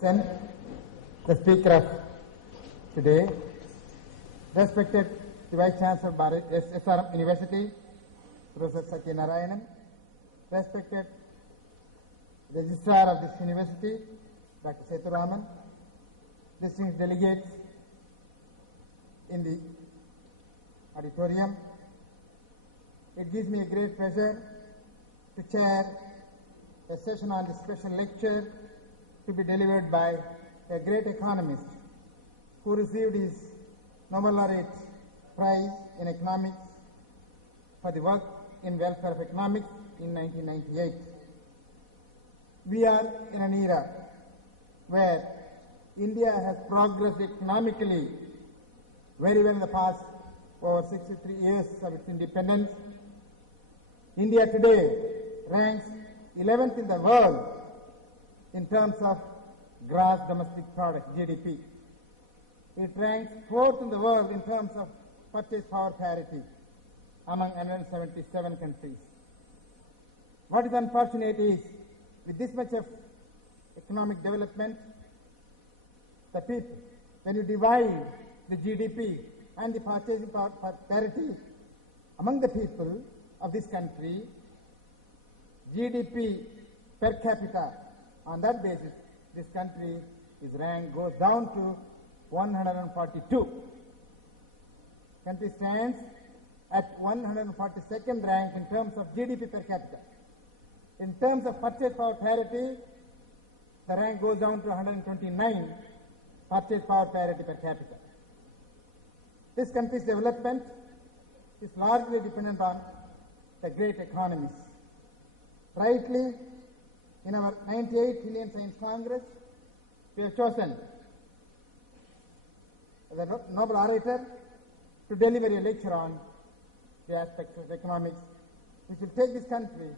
Sen, the speaker of today, respected the Vice Chancellor of SRM University, Professor Satyanarayanan, respected Registrar of this University, Dr. Seturaman, distinguished delegates in the auditorium. It gives me a great pleasure to chair a session on this special lecture to be delivered by a great economist who received his Nobel Laureate Prize in Economics for the work in welfare of economics in 1998. We are in an era where India has progressed economically very well in the past over 63 years of its independence. India today ranks 11th in the world in terms of gross domestic product, GDP. It ranks 4th in the world in terms of purchase power parity among 177 countries. What is unfortunate is, with this much of economic development, the people, when you divide the GDP and the purchasing power parity among the people of this country, GDP per capita, on that basis, this country goes down to 142. Country stands at 142nd rank in terms of GDP per capita. In terms of purchase power parity, the rank goes down to 129 purchase power parity per capita. This country's development is largely dependent on the great economists. Rightly, in our 98th Indian Science Congress, we have chosen the Nobel orator to deliver a lecture on the aspects of economics, which will take this country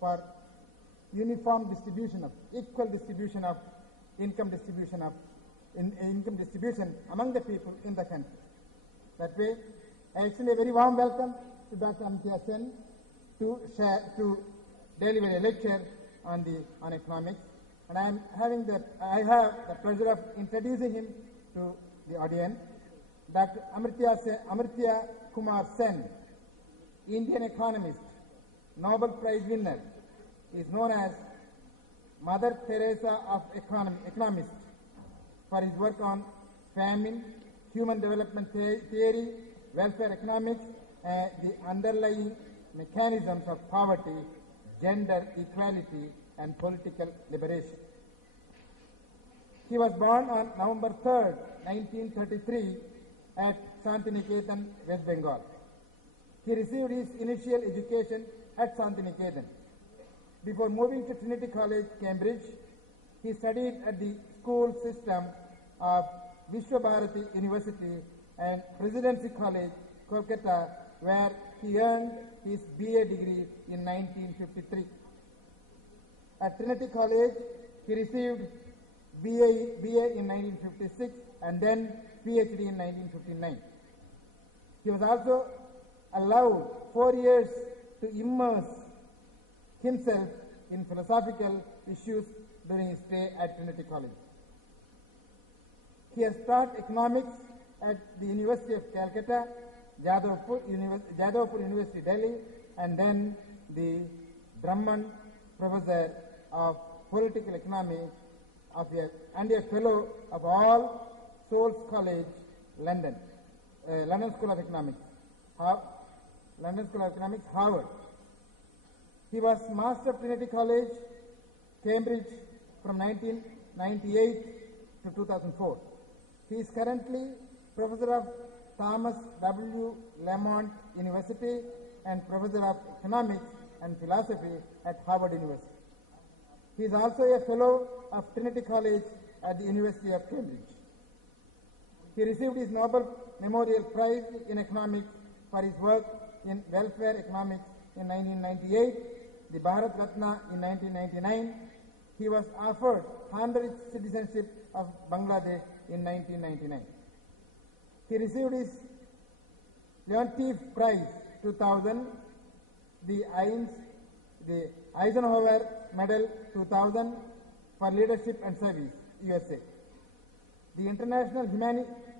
for uniform distribution of, equal distribution of income distribution among the people in the country. That way, I extend a very warm welcome to DR.Amartya Sen to deliver a lecture on economics, and I have the pleasure of introducing him to the audience. Dr. Amartya Sen, Indian economist, Nobel Prize winner, is known as Mother Teresa of economists for his work on famine, human development theory, welfare economics, and the underlying mechanisms of poverty, gender equality, and political liberation. He was born on November 3rd, 1933 at Shantiniketan, West Bengal. He received his initial education at Shantiniketan. Before moving to Trinity College, Cambridge, he studied at the school system of Vishwabharati University and Presidency College, Kolkata, where he earned his BA degree in 1953. At Trinity College, he received BA in 1956 and then PhD in 1959. He was also allowed 4 years to immerse himself in philosophical issues during his stay at Trinity College. He has taught economics at the University of Calcutta, Jadavpur University, Delhi, and then the Brahman Professor of Political Economy and a Fellow of All Souls College, London, London School of Economics, Harvard. He was Master of Trinity College, Cambridge, from 1998 to 2004. He is currently Professor of Thomas W. Lamont University and Professor of Economics and Philosophy at Harvard University. He is also a Fellow of Trinity College at the University of Cambridge. He received his Nobel Memorial Prize in Economics for his work in welfare economics in 1998, the Bharat Ratna in 1999. He was offered honorary citizenship of Bangladesh in 1999. He received his Leontief Prize 2000, the Eisenhower Medal 2000 for leadership and service, USA. The International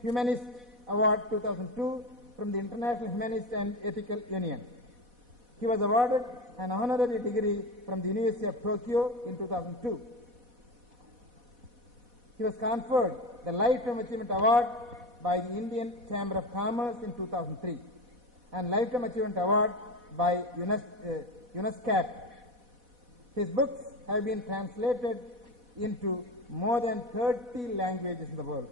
Humanist Award 2002 from the International Humanist and Ethical Union. He was awarded an honorary degree from the University of Tokyo in 2002. He was conferred the Lifetime Achievement Award by the Indian Chamber of Commerce in 2003 and Lifetime Achievement Award by UNESCO. His books have been translated into more than 30 languages in the world.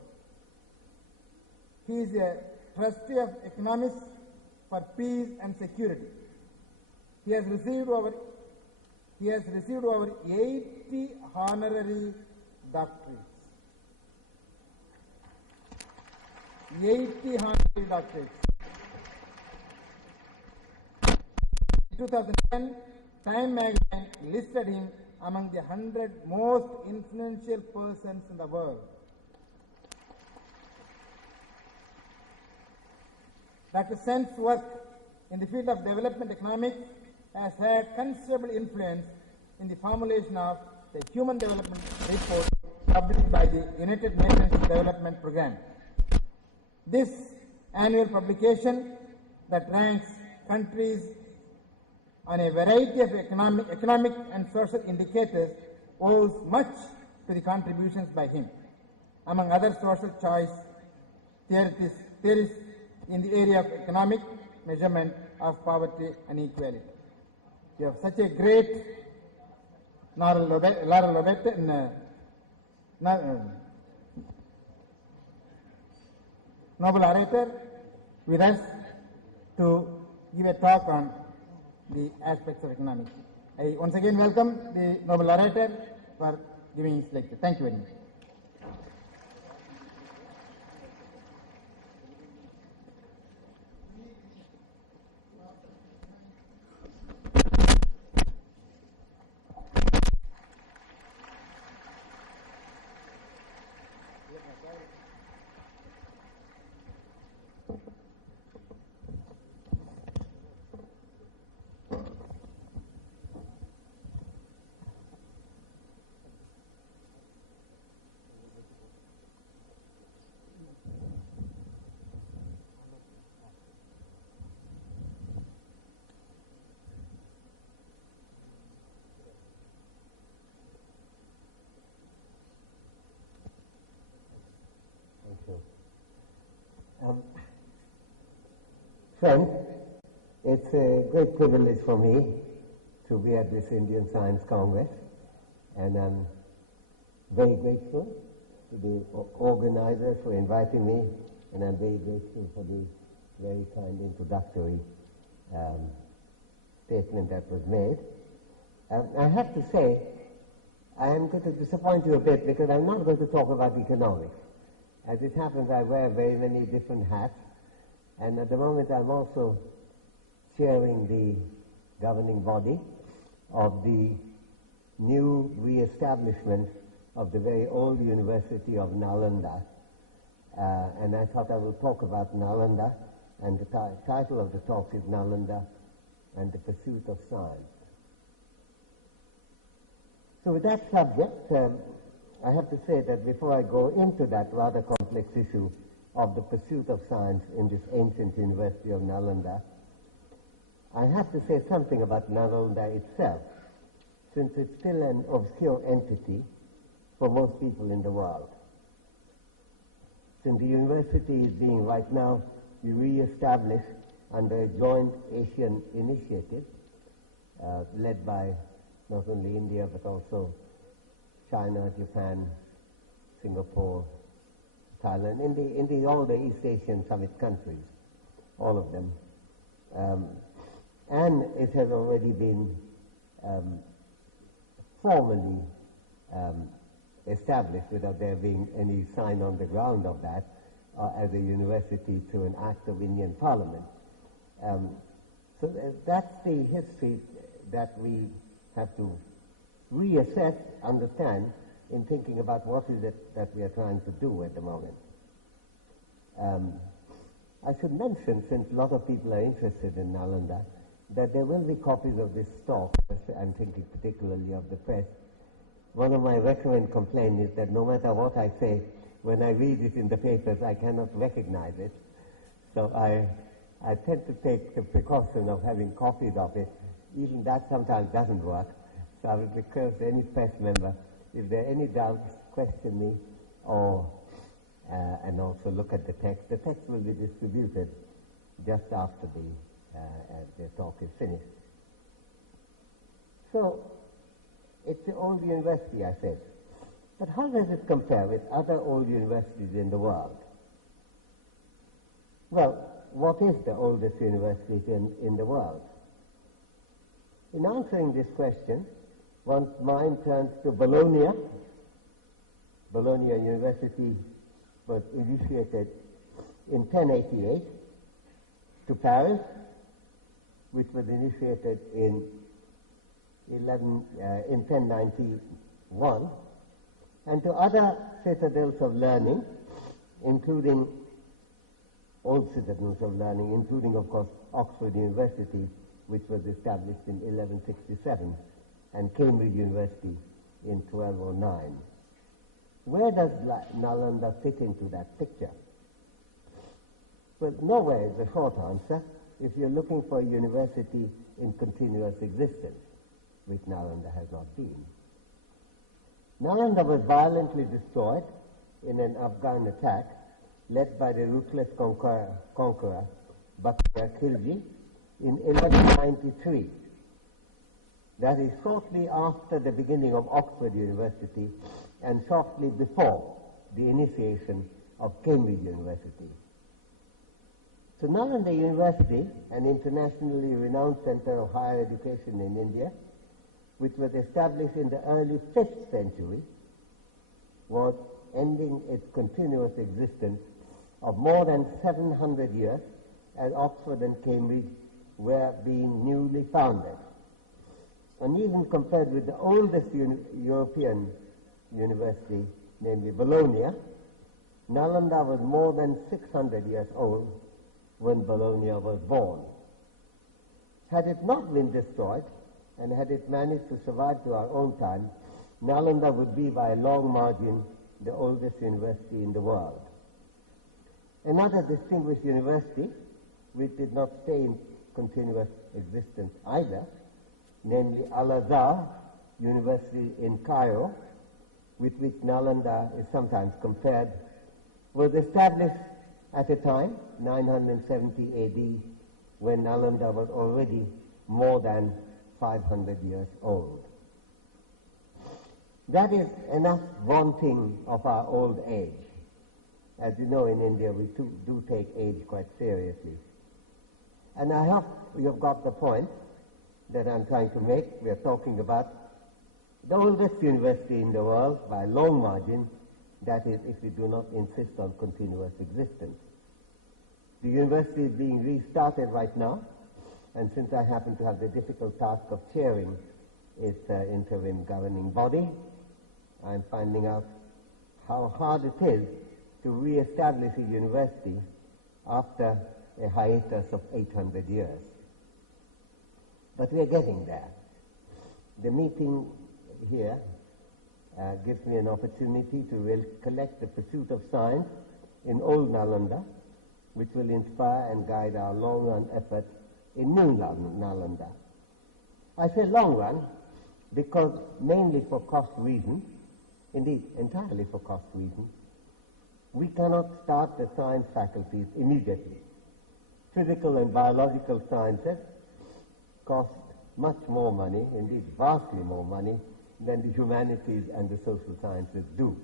He is a trustee of economists for peace and security. He has received over 80 honorary doctorates. 80 honorary doctorates. In 2010, Time magazine listed him among the 100 most influential persons in the world. Dr. Sen's work in the field of development economics has had considerable influence in the formulation of the Human Development Report published by the United Nations Development Programme. This annual publication that ranks countries on a variety of economic and social indicators owes much to the contributions by him. Among other social choice theories in the area of economic measurement of poverty and equality. You have such a great Laurel Lobet, Nobel orator with us to give a talk on the aspects of economics. I once again welcome the Nobel orator for giving his lecture. Thank you very much. Friends, it's a great privilege for me to be at this Indian Science Congress, and I'm very grateful to the organizers for inviting me, and I'm very grateful for the very kind introductory statement that was made. I have to say, I am going to disappoint you a bit because I'm not going to talk about economics. As it happens, I wear very many different hats, and at the moment I'm also chairing the governing body of the new re-establishment of the very old University of Nalanda. And I thought I will talk about Nalanda, and the title of the talk is Nalanda and the Pursuit of Science. So with that subject, I have to say that before I go into that rather complex issue of the pursuit of science in this ancient University of Nalanda, I have to say something about Nalanda itself, since it's still an obscure entity for most people in the world. Since the university is being right now re-established under a joint Asian initiative led by not only India but also China, Japan, Singapore, Thailand, in all the East Asian summit countries, all of them. And it has already been formally established without there being any sign on the ground of that as a university through an act of Indian Parliament. So that's the history that we have to reassess, understand, in thinking about what is it that we are trying to do at the moment. I should mention, since a lot of people are interested in Nalanda, that there will be copies of this talk, I'm thinking particularly of the press, one of my recurrent complaints is that no matter what I say, when I read it in the papers, I cannot recognize it. So I tend to take the precaution of having copies of it. Even that sometimes doesn't work. So I would request any press member, if there are any doubts, question me, or and also look at the text. The text will be distributed just after the talk is finished. So, it's an old university, I said. But how does it compare with other old universities in the world? Well, what is the oldest university in the world? In answering this question, one's mind turns to Bologna. Bologna University was initiated in 1088, to Paris, which was initiated in 1091, and to other citadels of learning, including old citadels of learning, including, of course, Oxford University, which was established in 1167, and Cambridge University in 1209. Where does Nalanda fit into that picture? Well, nowhere is the short answer if you're looking for a university in continuous existence, which Nalanda has not been. Nalanda was violently destroyed in an Afghan attack led by the ruthless conqueror Bakhtiyar Khilji in 1193. That is shortly after the beginning of Oxford University and shortly before the initiation of Cambridge University. So Nalanda University, an internationally renowned center of higher education in India, which was established in the early 5th century, was ending its continuous existence of more than 700 years as Oxford and Cambridge were being newly founded. And even compared with the oldest European university, namely Bologna, Nalanda was more than 600 years old when Bologna was born. Had it not been destroyed, and had it managed to survive to our own time, Nalanda would be by a long margin the oldest university in the world. Another distinguished university, which did not stay in continuous existence either, namely Al-Azhar University in Cairo, with which Nalanda is sometimes compared, was established at a time, 970 AD, when Nalanda was already more than 500 years old. That is enough vaunting of our old age. As you know, in India, we do take age quite seriously. And I hope you have got the point that I'm trying to make. We are talking about the oldest university in the world by a long margin, that is, if we do not insist on continuous existence. The university is being restarted right now, and since I happen to have the difficult task of chairing its interim governing body, I'm finding out how hard it is to re-establish a university after a hiatus of 800 years. But we are getting there. The meeting here gives me an opportunity to collect the pursuit of science in old Nalanda, which will inspire and guide our long-run efforts in new Nalanda. I say long run because mainly for cost reasons, indeed entirely for cost reasons, we cannot start the science faculties immediately. Physical and biological sciences cost much more money, indeed vastly more money, than the humanities and the social sciences do.